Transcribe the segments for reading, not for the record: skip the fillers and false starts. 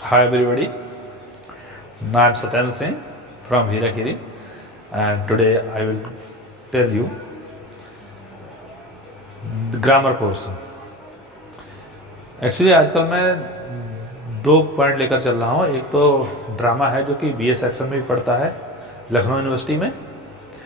Hi everybody, now I am Satyendra Singh from Hirakiri and today I will tell you the grammar portion. Actually आजकल मैं दो point लेकर चल रहा हूँ। एक तो ड्रामा है जो कि BA सेक्शन में भी पढ़ता है लखनऊ यूनिवर्सिटी में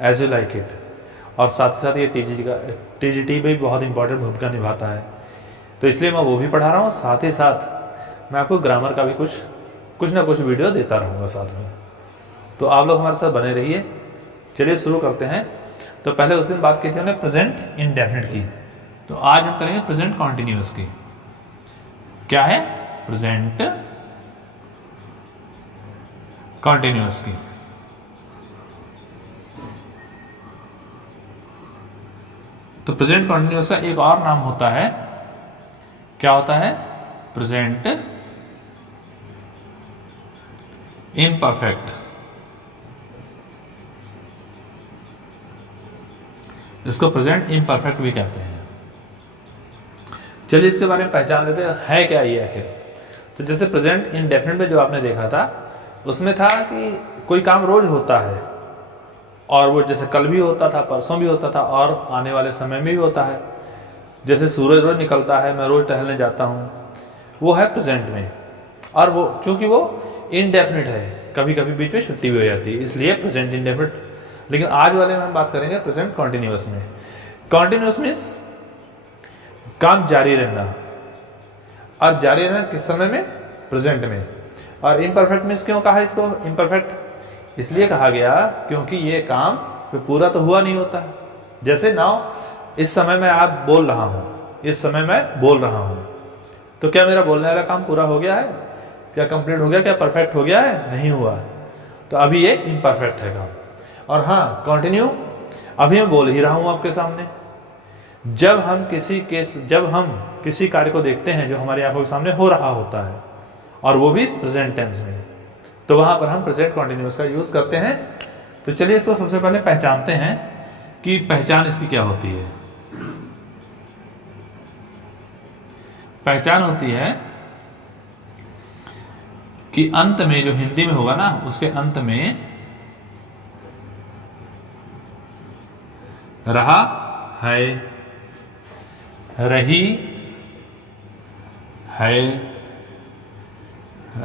एज यू लाइक इट, और साथ ही साथ ये TGT में भी बहुत इंपॉर्टेंट भूमिका निभाता है, तो इसलिए मैं वो भी पढ़ा रहा हूँ। साथ ही साथ मैं आपको ग्रामर का भी कुछ ना कुछ वीडियो देता रहूँगा साथ में, तो आप लोग हमारे साथ बने रहिए। चलिए शुरू करते हैं। तो पहले उस दिन बात की थी हमने प्रेजेंट इंडेफिनिट की, तो आज हम करेंगे प्रेजेंट कॉन्टिन्यूअस की। क्या है? प्रेजेंट कॉन्टिन्यूअस की। तो प्रेजेंट कॉन्टिन्यूअस का एक और नाम होता है, क्या होता है? Present imperfect. इसको प्रेजेंट इम्परफेक्ट भी कहते हैं। चलिए इसके बारे में पहचान लेते हैं, है क्या ये आखिर। तो जैसे प्रेजेंट इंडेफिनिट में जो आपने देखा था उसमें था कि कोई काम रोज होता है, और वो जैसे कल भी होता था, परसों भी होता था, और आने वाले समय में भी होता है। जैसे सूरज रोज निकलता है, मैं रोज टहलने जाता हूँ, वो है प्रेजेंट में। और वो चूंकि वो इनडेफिनिट है, कभी कभी बीच में छुट्टी भी हो जाती है, इसलिए प्रेजेंट इनडेफिनिट। लेकिन आज वाले में हम बात करेंगे प्रेजेंट कॉन्टिन्यूअस में। कॉन्टिन्यूअस मीन्स काम जारी रहना, और जारी रहना किस समय में? प्रेजेंट में। और इम्परफेक्ट मीन्स क्यों कहा इसको इम्परफेक्ट? इसलिए कहा गया क्योंकि ये काम पूरा तो हुआ नहीं होता। जैसे नाउ इस समय मैं आप बोल रहा हूँ, इस समय मैं बोल रहा हूँ, तो क्या मेरा बोलने वाला काम पूरा हो गया है? क्या कंप्लीट हो गया? क्या परफेक्ट हो गया है? नहीं हुआ, तो अभी ये इम्परफेक्ट है काम। और हाँ, कंटिन्यू, अभी मैं बोल ही रहा हूँ आपके सामने। जब हम किसी कार्य को देखते हैं जो हमारी आंखों के सामने हो रहा होता है, और वो भी प्रेजेंट टेंस में, तो वहां पर हम प्रेजेंट कॉन्टिन्यूअस का यूज करते हैं। तो चलिए इसको सबसे पहले पहचानते हैं कि पहचान इसकी क्या होती है। पहचान होती है कि अंत में, जो हिंदी में होगा ना, उसके अंत में रहा है, रही है,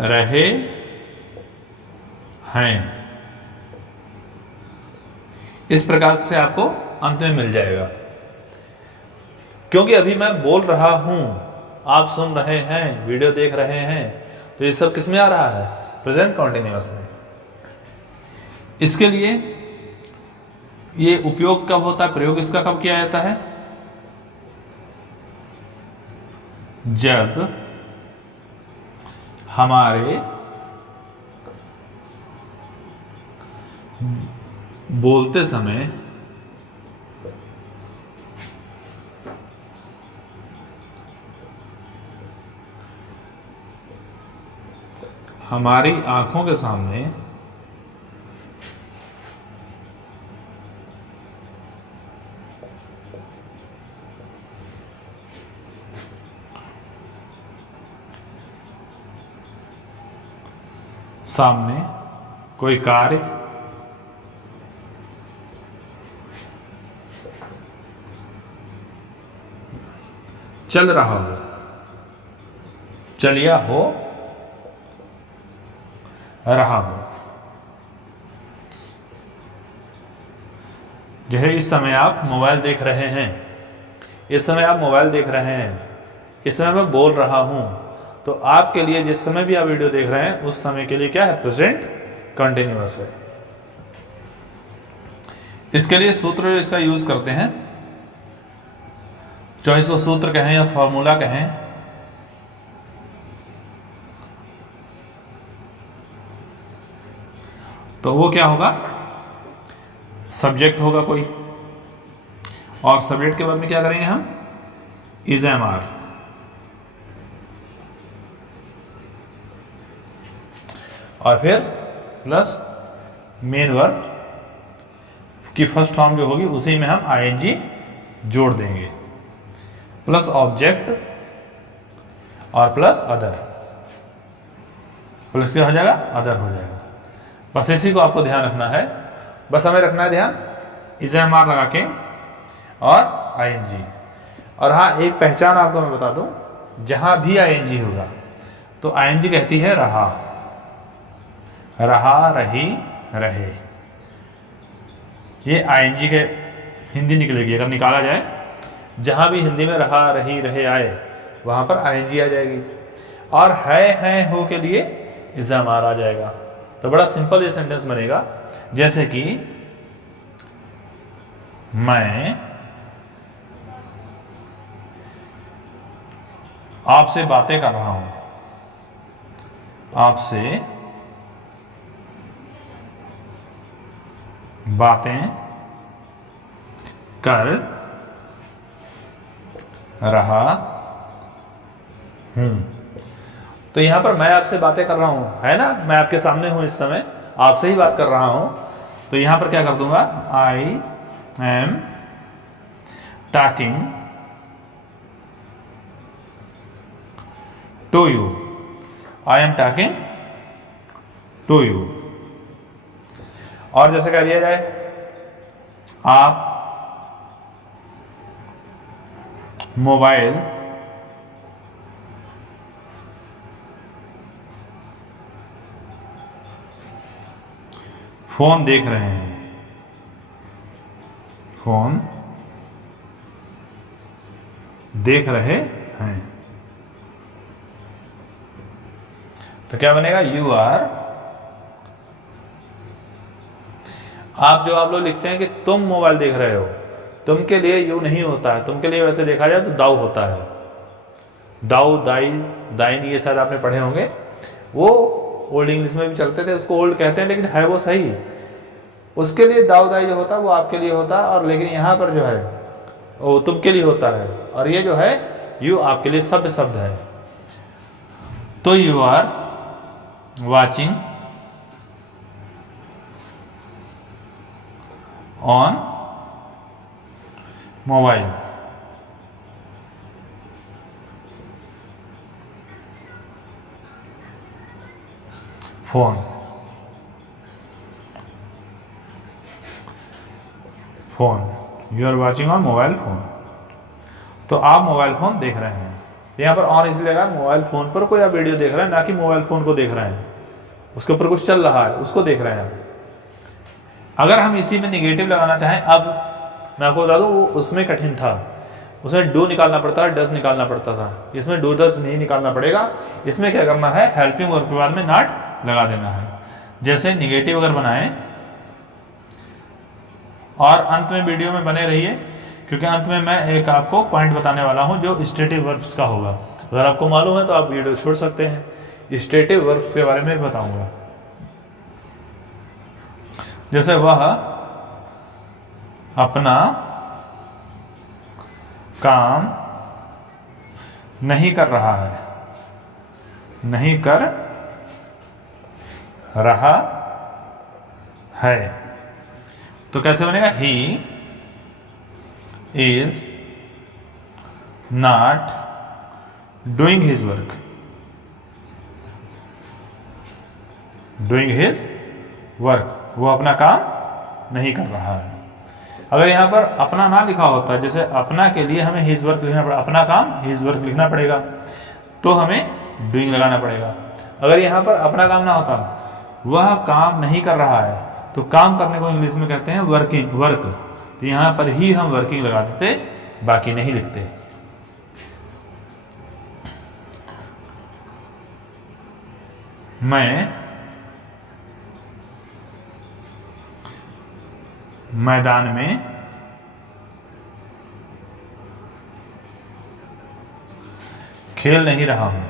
रहे हैं, इस प्रकार से आपको अंत में मिल जाएगा। क्योंकि अभी मैं बोल रहा हूं, आप सुन रहे हैं, वीडियो देख रहे हैं, तो ये सब किस में आ रहा है? प्रेजेंट कॉन्टिन्यूअस में। इसके लिए ये उपयोग कब होता है, प्रयोग इसका कब किया जाता है? जब हमारे बोलते समय हमारी आंखों के सामने कोई कार्य चल रहा हो, चलिया हो रहा हो। जैसे इस समय आप मोबाइल देख रहे हैं, इस समय आप मोबाइल देख रहे हैं, इस समय मैं बोल रहा हूं, तो आपके लिए जिस समय भी आप वीडियो देख रहे हैं उस समय के लिए क्या है? प्रेजेंट कंटिन्यूअस है। इसके लिए सूत्र इसका यूज करते हैं, चाहे इसको सूत्र कहें या फॉर्मूला कहें, तो वो क्या होगा? सब्जेक्ट होगा कोई, और सब्जेक्ट के बाद में क्या करेंगे हम? इज एम आर, और फिर प्लस मेन वर्ब की फर्स्ट फॉर्म जो होगी उसी में हम आईएनजी जोड़ देंगे, प्लस ऑब्जेक्ट और प्लस अदर। प्लस क्या हो जाएगा, अदर हो जाएगा। बस इसी को आपको ध्यान रखना है, बस हमें रखना है ध्यान इज़-एम-आर लगा के और आईएनजी। और हाँ, एक पहचान आपको मैं बता दूं, जहां भी आईएनजी होगा तो आईएनजी कहती है रहा, रहा, रही, रहे। ये आईएनजी के हिंदी निकलेगी। अगर निकाला जाए, जहां भी हिंदी में रहा, रही, रहे आए वहां पर आईएनजी आ जाएगी। और है, हैं, हो के लिए इज़-एम-आर आ जाएगा। तो बड़ा सिंपल ये सेंटेंस बनेगा, जैसे कि मैं आपसे बातें कर रहा हूं, आपसे बातें कर रहा हूं। तो यहां पर मैं आपसे बातें कर रहा हूं, है ना, मैं आपके सामने हूं, इस समय आपसे ही बात कर रहा हूं। तो यहां पर क्या कर दूंगा, I am talking to you, I am talking to you. और जैसे कह दिया जाए, आप मोबाइल फोन देख रहे हैं, फोन देख रहे हैं। तो क्या बनेगा, यू आर। आप लोग लिखते हैं कि तुम मोबाइल देख रहे हो, तुम के लिए यू नहीं होता है, तुम के लिए वैसे देखा जाए तो दाऊ होता है। दाऊ, दाई, दाइन, ये शायद आपने पढ़े होंगे, वो ओल्ड इंग्लिश में भी चलते थे, उसको ओल्ड कहते हैं, लेकिन है वो सही। उसके लिए दाऊ, दाई जो होता है वो आपके लिए होता है, और लेकिन यहाँ पर जो है वो तुम के लिए होता है, और ये जो है यू आपके लिए सभ्य शब्द है। तो you are watching on mobile, phone, phone, you are watching on mobile phone. तो आप मोबाइल फोन देख रहे हैं। यहाँ पर ऑन इसलिए लगा, मोबाइल फोन पर कोई आप वीडियो देख रहे हैं, ना कि मोबाइल फोन को देख रहे हैं, उसके ऊपर कुछ चल रहा है उसको देख रहे हैं। अगर हम इसी में निगेटिव लगाना चाहें, अब मैं आपको बता दूं, वो उसमें कठिन था, उसमें डू निकालना पड़ता था, डज निकालना पड़ता था। इसमें डू डज नहीं निकालना पड़ेगा। इसमें क्या करना है, हेल्पिंग वर्ब के बाद में नॉट लगा देना है। जैसे निगेटिव अगर बनाएं, और अंत में वीडियो में बने रहिए, क्योंकि अंत में मैं एक आपको पॉइंट बताने वाला हूं जो स्टेटिव वर्ब्स का होगा। अगर आपको मालूम है तो आप वीडियो छोड़ सकते हैं। स्टेटिव वर्ब्स के बारे में बताऊंगा। जैसे वह अपना काम नहीं कर रहा है, नहीं कर रहा है। तो कैसे बनेगा, he is not doing his work, doing his work, वो अपना काम नहीं कर रहा है। अगर यहां पर अपना ना लिखा होता, जैसे अपना के लिए हमें हिज वर्क लिखना पड़ेगा, अपना काम हिज वर्क लिखना पड़ेगा, तो हमें डूइंग लगाना पड़ेगा। अगर यहां पर अपना काम ना होता, वह काम नहीं कर रहा है, तो काम करने को इंग्लिश में कहते हैं वर्किंग, वर्क। तो यहां पर ही हम वर्किंग लगा देते, बाकी नहीं लिखते। मैं मैदान में खेल नहीं रहा हूं,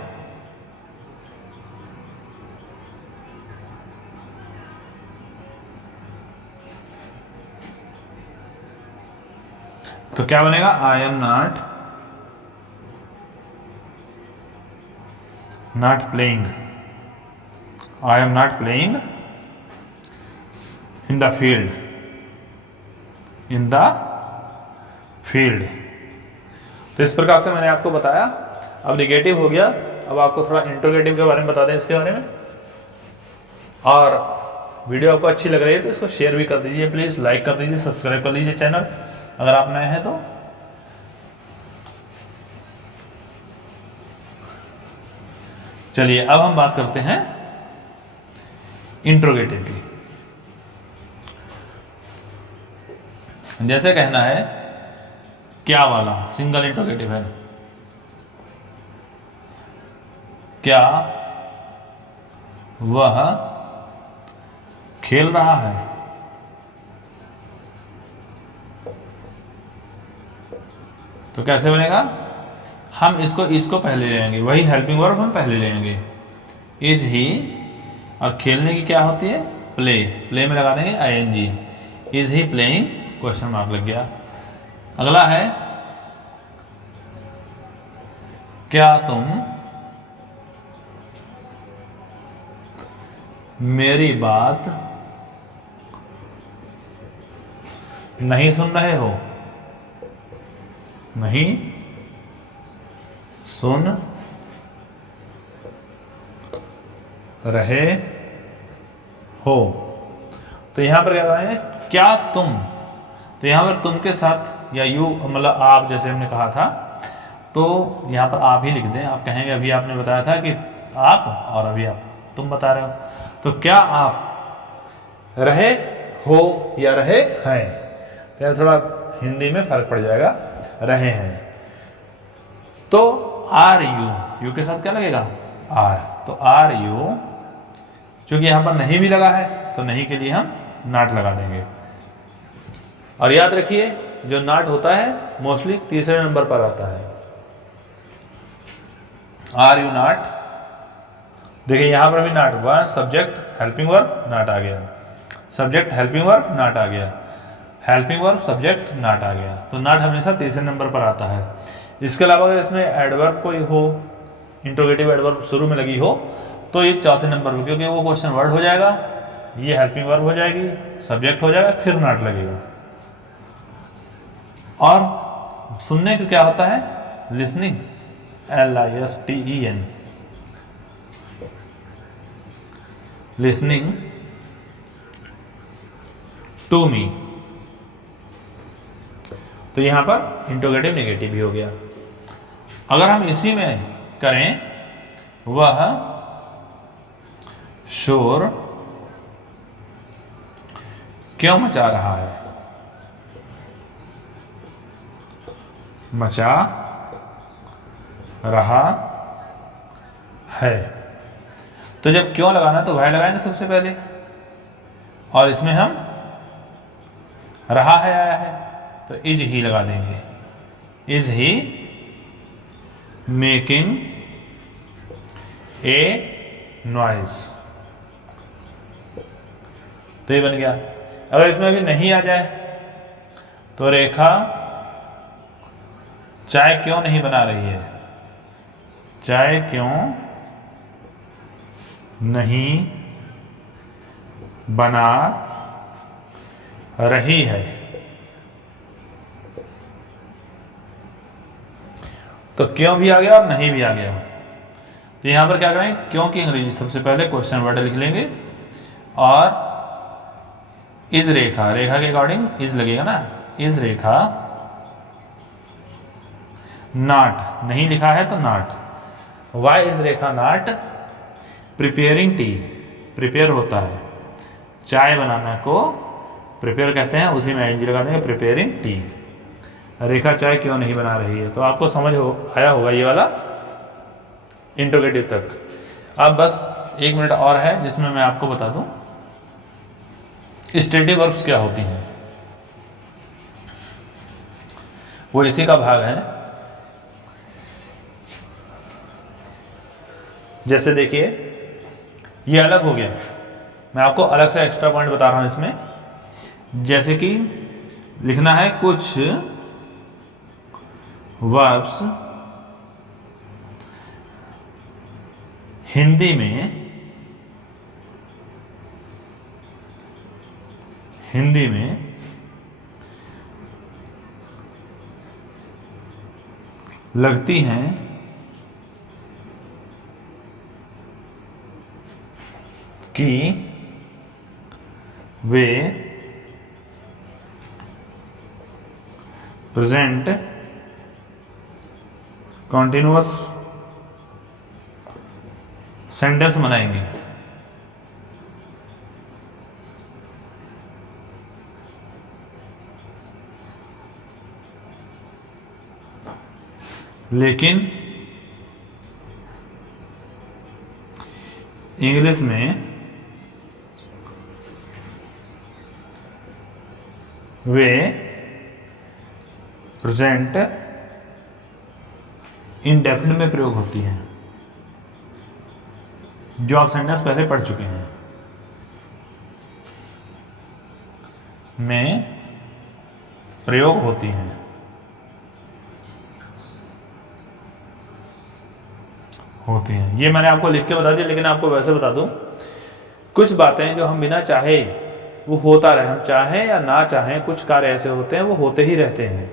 तो क्या बनेगा, I am not playing, I am not playing in the field, in the field. तो इस प्रकार से मैंने आपको बताया। अब निगेटिव हो गया, अब आपको थोड़ा इंट्रोगेटिव के बारे में बता दें। इसके बारे में और वीडियो आपको अच्छी लग रही है तो इसको शेयर भी कर दीजिए प्लीज़, लाइक कर दीजिए, सब्सक्राइब कर लीजिए चैनल अगर आप नए हैं तो। चलिए अब हम बात करते हैं इंट्रोगेटिव की। जैसे कहना है क्या वाला, सिंगल इंट्रोगेटिव है, क्या वह खेल रहा है। तो कैसे बनेगा, हम इसको पहले लेंगे, वही हेल्पिंग वर्ब हम पहले लेंगे, इज ही, और खेलने की क्या होती है, प्ले, प्ले में लगा देंगे ing, is he playing, question mark लग गया। अगला है क्या तुम मेरी बात नहीं सुन रहे हो, नहीं सुन रहे हो। तो यहां पर क्या करेंगे, क्या तुम, तो यहां पर तुम के साथ या यू मतलब आप, जैसे हमने कहा था तो यहां पर आप ही लिख दें। आप कहेंगे अभी आपने बताया था कि आप, और अभी आप तुम बता रहे हो, तो क्या आप रहे हो या रहे हैं, तो थोड़ा हिंदी में फर्क पड़ जाएगा, रहे हैं। तो आर यू के साथ क्या लगेगा, आर, तो आर यू, क्योंकि यहां पर नहीं भी लगा है तो नहीं के लिए हम नॉट लगा देंगे। और याद रखिए जो नॉट होता है मोस्टली तीसरे नंबर पर आता है। आर यू नॉट, देखिए यहां पर भी नॉट हुआ, सब्जेक्ट हेल्पिंग वर्ब नॉट आ गया, सब्जेक्ट हेल्पिंग वर्ब नॉट आ गया, हेल्पिंग वर्ब सब्जेक्ट नॉट आ गया। तो नॉट हमेशा तीसरे नंबर पर आता है। इसके अलावा अगर इसमें एडवर्ब कोई हो, इंट्रोगेटिव एडवर्ब शुरू में लगी हो, तो ये चौथे नंबर पर, क्योंकि वो क्वेश्चन वर्ड हो जाएगा, ये हेल्पिंग वर्ब हो जाएगी, सब्जेक्ट हो जाएगा, फिर नॉट लगेगा। और सुनने को क्या होता है, listening, LISTEN, listening to me. तो यहां पर इंट्रोगेटिव नेगेटिव भी हो गया। अगर हम इसी में करें, वह शोर क्यों मचा रहा है, मचा रहा है। तो जब क्यों लगाना तो वह लगाएंगे सबसे पहले, और इसमें हम रहा है आया है तो इज ही लगा देंगे, is he making a noise. तो ये बन गया। अगर इसमें अभी नहीं आ जाए तो रेखा चाय क्यों नहीं बना रही है, चाय क्यों नहीं बना रही है। तो क्यों भी आ गया और नहीं भी आ गया। तो यहां पर क्या करें, क्यों की अंग्रेजी सबसे पहले क्वेश्चन वर्ड लिख लेंगे, और इज रेखा, रेखा के अकॉर्डिंग इज लगेगा ना, इज रेखा नॉट, नहीं लिखा है तो not, why is Rekha not preparing tea, prepare होता है, चाय बनाना को प्रिपेयर कहते हैं, उसी में आईएनजी लगा देंगे, प्रिपेयरिंग टी। रेखा चाय क्यों नहीं बना रही है। तो आपको समझ आया होगा ये वाला इंट्रोगेटिव तक। अब बस 1 मिनट और है जिसमें मैं आपको बता दूं स्टेटिव वर्ब्स क्या होती हैं, वो इसी का भाग है। जैसे देखिए ये अलग हो गया, मैं आपको अलग से एक्स्ट्रा पॉइंट बता रहा हूं इसमें। जैसे कि लिखना है कुछ वर्ब्स हिंदी में लगती हैं कि वे प्रेजेंट कॉन्टिन्यूअस सेंटेंस बनाएंगे। लेकिन इंग्लिश में वे प्रेजेंट इंडेफिनिट में प्रयोग होती हैं, जो आप सेंटेंस पहले पढ़ चुके हैं, में प्रयोग होती हैं। ये मैंने आपको लिख के बता दिया, लेकिन आपको वैसे बता दूं, कुछ बातें जो हम बिना चाहे वो होता रहे, हम चाहें या ना चाहें, कुछ कार्य ऐसे होते हैं वो होते ही रहते हैं।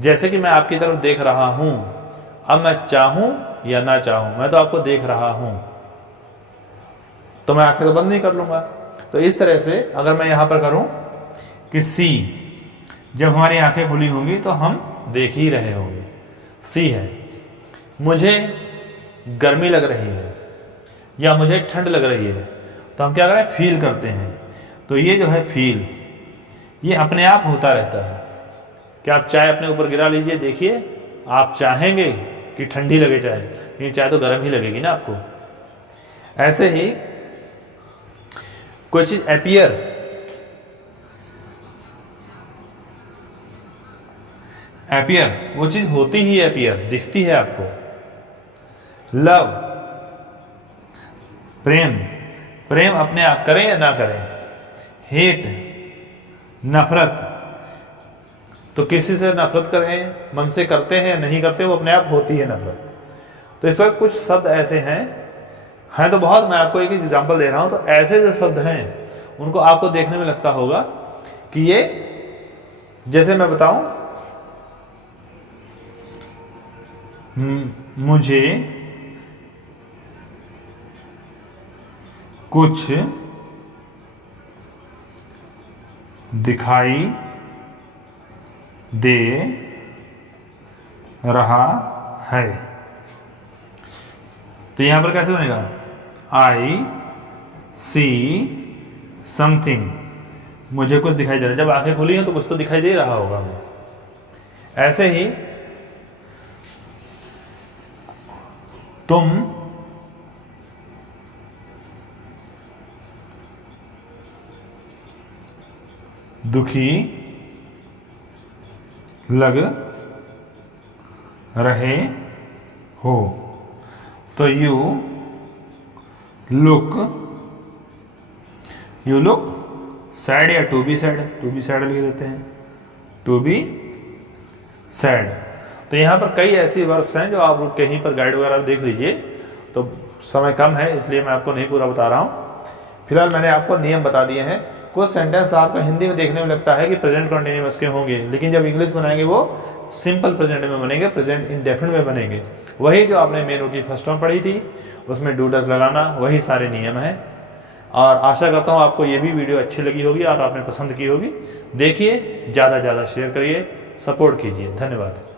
जैसे कि मैं आपकी तरफ देख रहा हूं, अब मैं चाहूं या ना चाहूं, मैं तो आपको देख रहा हूं, तो मैं आंखें तो बंद नहीं कर लूंगा। तो इस तरह से अगर मैं यहां पर करूं कि सी, जब हमारी आंखें खुली होंगी तो हम देख ही रहे होंगे। सी है, मुझे गर्मी लग रही है या मुझे ठंड लग रही है, तो हम क्या करें, फील करते हैं। तो ये जो है फील, ये अपने आप होता रहता है। क्या आप चाय अपने ऊपर गिरा लीजिए, देखिए आप चाहेंगे कि ठंडी लगे चाय, लेकिन चाय तो गर्म ही लगेगी ना आपको। ऐसे ही कोई चीज अपीयर, वो चीज होती ही अपीयर, दिखती है आपको। लव, प्रेम अपने आप करें या ना करें। हेट, नफरत, तो किसी से नफरत करें, मन से करते हैं या नहीं करते, वो अपने आप होती है नफरत। तो इस पर कुछ शब्द ऐसे हैं तो बहुत, मैं आपको एक एग्जांपल दे रहा हूं। तो ऐसे जो शब्द हैं उनको आपको देखने में लगता होगा कि ये, जैसे मैं बताऊं, मुझे कुछ दिखाई दे रहा है, तो यहां पर कैसे बनेगा, आई सी समथिंग, मुझे कुछ दिखाई दे रहा है। जब आंखें खुली हैं तो कुछ तो दिखाई दे रहा होगा हमें। ऐसे ही तुम दुखी लग रहे हो, तो यू लुक सैड, या टू बी सैड लिख देते हैं, टू बी सैड। तो यहाँ पर कई ऐसी वर्क्स हैं जो आप कहीं पर गाइड वगैरह देख लीजिए। तो समय कम है इसलिए मैं आपको नहीं पूरा बता रहा हूँ। फिलहाल मैंने आपको नियम बता दिए हैं। कुछ सेंटेंस आपको हिंदी में देखने में लगता है कि प्रेजेंट कंटिन्यूअस के होंगे, लेकिन जब इंग्लिश बनाएंगे वो सिंपल प्रेजेंट में बनेंगे, प्रेजेंट इंडेफिनिट में बनेंगे। वही जो आपने मेनू की फर्स्ट में पढ़ी थी उसमें डू डज लगाना, वही सारे नियम हैं। और आशा करता हूँ आपको ये भी वीडियो अच्छी लगी होगी और आपने पसंद की होगी। देखिए, ज़्यादा से ज़्यादा शेयर करिए, सपोर्ट कीजिए। धन्यवाद।